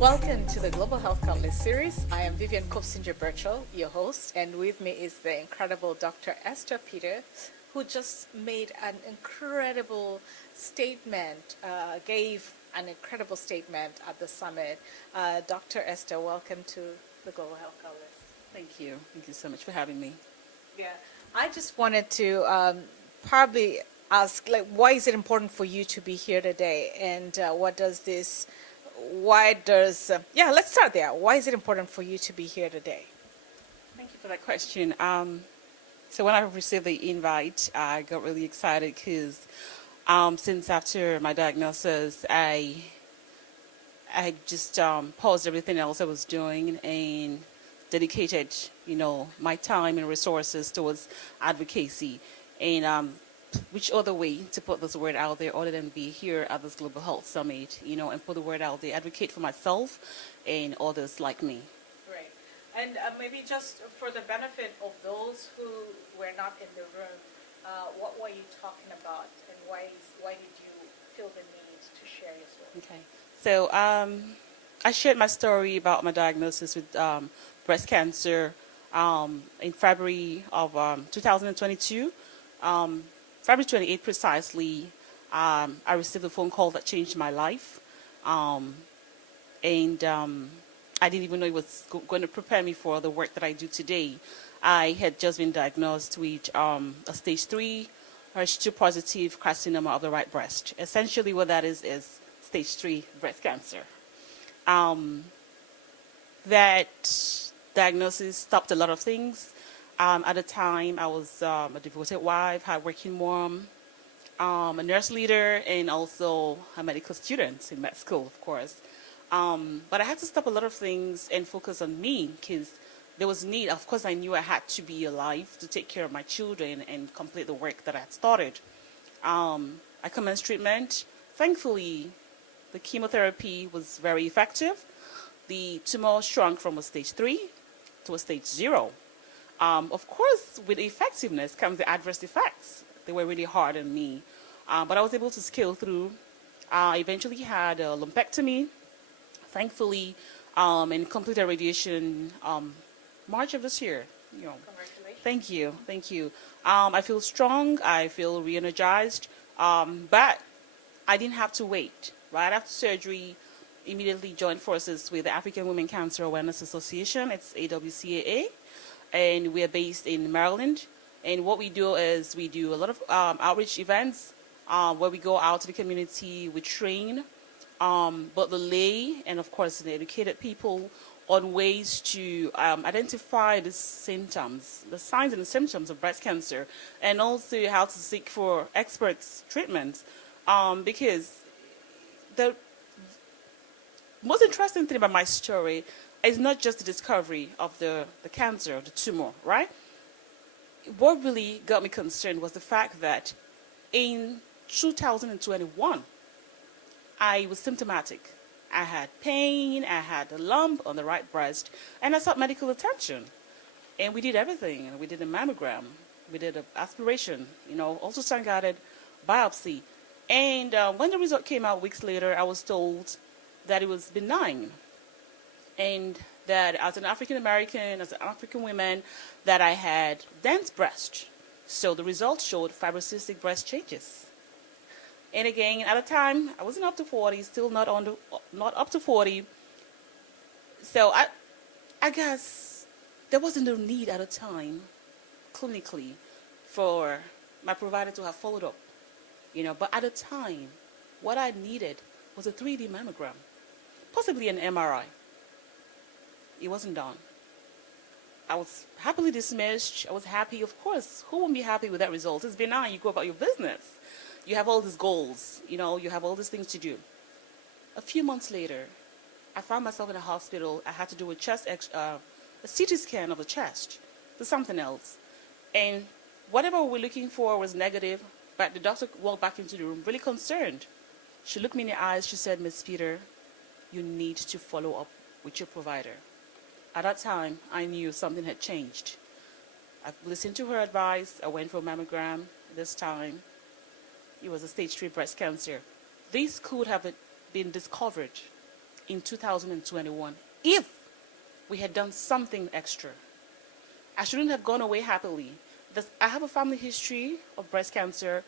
Welcome to the Global Health Catalyst series. I am Vivian Kofsinger Birchall, your host, and with me is the incredible Dr. Esther Peter, who just made an incredible statement, gave an incredible statement at the summit. Dr. Esther, welcome to the Global Health Catalyst. Thank you. Thank you so much for having me. Yeah, I just wanted to probably ask, like, why is it important for you to be here today, and let's start there. Why is it important for you to be here today? Thank you for that question. So when I received the invite, I got really excited because since after my diagnosis, I just paused everything else I was doing and dedicated, my time and resources towards advocacy. And which other way to put this word out there other than be here at this Global Health Summit, and put the word out there, advocate for myself and others like me. Right. And maybe just for the benefit of those who were not in the room, what were you talking about, and why did you feel the need to share your story? Okay. So I shared my story about my diagnosis with breast cancer in February of 2022. February 28 precisely, I received a phone call that changed my life. And I didn't even know it was going to prepare me for the work that I do today. I had just been diagnosed with a stage 3 HER2 positive carcinoma of the right breast. Essentially what that is stage 3 breast cancer. That diagnosis stopped a lot of things. At the time, I was a devoted wife, hardworking mom, a nurse leader, and also a medical student in med school, of course. But I had to stop a lot of things and focus on me because there was need. Of course, I knew I had to be alive to take care of my children and complete the work that I had started. I commenced treatment. Thankfully, the chemotherapy was very effective. The tumor shrunk from a stage 3 to a stage 0. Of course, with effectiveness comes the adverse effects. They were really hard on me. But I was able to scale through. I eventually had a lumpectomy, thankfully, and completed radiation March of this year. Congratulations. Thank you. Thank you. I feel strong. I feel re-energized. But I didn't have to wait. Right after surgery, immediately joined forces with the African Women Cancer Awareness Association. It's AWCAA. And we're based in Maryland. And what we do is we do a lot of outreach events where we go out to the community, we train both the lay and, of course, the educated people on ways to identify the symptoms, the signs and the symptoms of breast cancer, and also how to seek for experts' treatment. Because the most interesting thing about my story is not just the discovery of the cancer, the tumor, right? What really got me concerned was the fact that in 2021, I was symptomatic. I had pain, I had a lump on the right breast, and I sought medical attention. And we did everything. We did a mammogram, we did an aspiration, ultrasound-guided biopsy. And when the result came out weeks later, I was told that it was benign. And that as an African American, as an African woman, that I had dense breast. So the results showed fibrocystic breast changes. And again, at the time, I wasn't up to 40, still not up to 40. So I guess there wasn't a need at the time, clinically, for my provider to have followed up. But at the time, what I needed was a 3D mammogram, possibly an MRI. It wasn't done. I was happily dismissed. I was happy, of course. Who won't be happy with that result? It's benign. You go about your business. You have all these goals. You have all these things to do. A few months later, I found myself in a hospital. I had to do a CT scan of the chest. Do something else. And whatever we were looking for was negative, but the doctor walked back into the room really concerned. She looked me in the eyes. She said, "Miss Peter, you need to follow up with your provider." At that time, I knew something had changed. I listened to her advice. I went for a mammogram. This time, it was a stage 3 breast cancer. This could have been discovered in 2021 if we had done something extra. I shouldn't have gone away happily. I have a family history of breast cancer.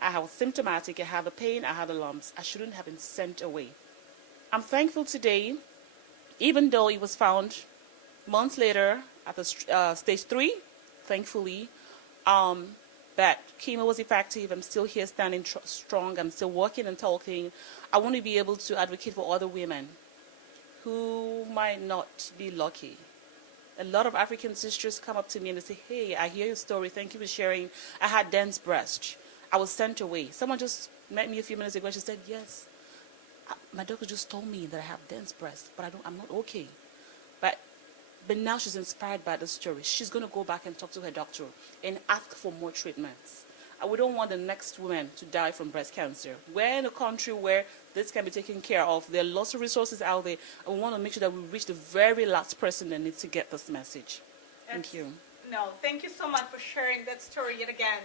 I have symptomatic, I have the pain, I have the lumps. I shouldn't have been sent away. I'm thankful today, even though it was found months later at the stage 3, thankfully, that chemo was effective. I'm still here standing strong. I'm still working and talking. I want to be able to advocate for other women who might not be lucky. A lot of African sisters come up to me and they say, hey, I hear your story. Thank you for sharing. I had dense breast. I was sent away. Someone just met me a few minutes ago and she said, yes, my doctor just told me that I have dense breast, but I'm not okay. But now she's inspired by the story. She's going to go back and talk to her doctor and ask for more treatments. And we don't want the next woman to die from breast cancer. We're in a country where this can be taken care of. There are lots of resources out there. And we want to make sure that we reach the very last person that needs to get this message. Thank you. No, thank you so much for sharing that story yet again.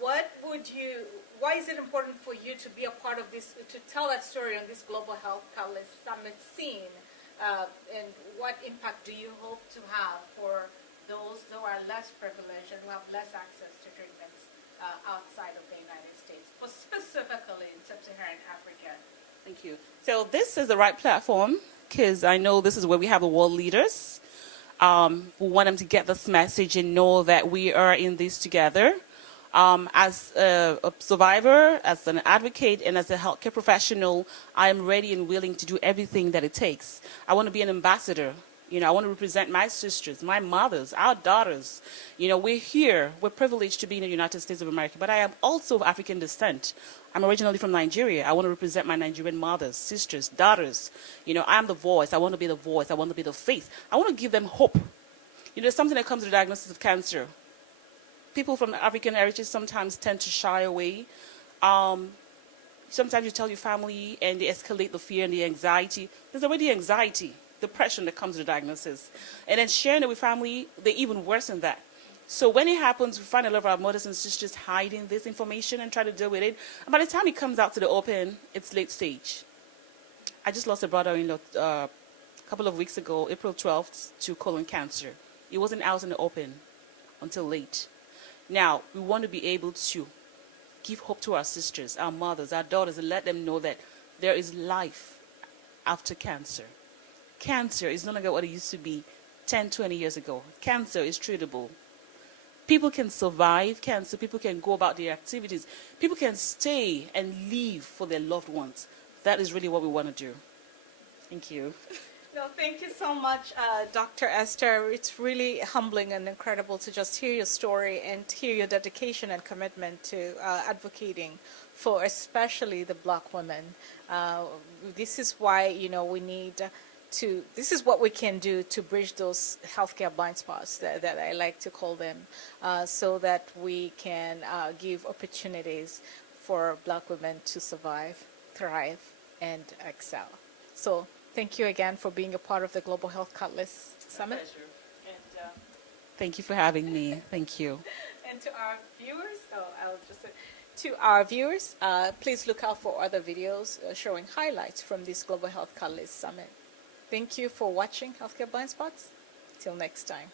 Why is it important for you to be a part of this, to tell that story on this Global Health Catalyst Summit scene? And what impact do you hope to have for those who are less privileged and who have less access to treatments outside of the United States, but specifically in sub-Saharan Africa? Thank you. So this is the right platform because I know this is where we have the world leaders. We want them to get this message and know that we are in this together. As a survivor, as an advocate, and as a healthcare professional, I am ready and willing to do everything that it takes. I want to be an ambassador. I want to represent my sisters, my mothers, our daughters. We're here. We're privileged to be in the United States of America, but I am also of African descent. I'm originally from Nigeria. I want to represent my Nigerian mothers, sisters, daughters. I'm the voice. I want to be the voice. I want to be the face. I want to give them hope. There's something that comes with the diagnosis of cancer. People from African heritage sometimes tend to shy away. Sometimes you tell your family and they escalate the fear and the anxiety. There's already anxiety, depression that comes with the diagnosis. And then sharing it with family, they even worsen that. So when it happens, we find a lot of our mothers and sisters hiding this information and try to deal with it. And by the time it comes out to the open, it's late stage. I just lost a brother-in-law a couple of weeks ago, April 12th, to colon cancer. It wasn't out in the open until late. Now, we want to be able to give hope to our sisters, our mothers, our daughters, and let them know that there is life after cancer. Cancer is no longer what it used to be 10, 20 years ago. Cancer is treatable. People can survive cancer. People can go about their activities. People can stay and live for their loved ones. That is really what we want to do. Thank you. No, thank you so much, Dr. Esther. It's really humbling and incredible to just hear your story and hear your dedication and commitment to advocating for especially the Black women. This is why, we need to, this is what we can do to bridge those healthcare blind spots that I like to call them, so that we can give opportunities for Black women to survive, thrive, and excel. So thank you again for being a part of the Global Health Catalyst Summit. My pleasure. And, thank you for having me. Thank you. And to our viewers, please look out for other videos showing highlights from this Global Health Catalyst Summit. Thank you for watching Healthcare Blind Spots. Till next time.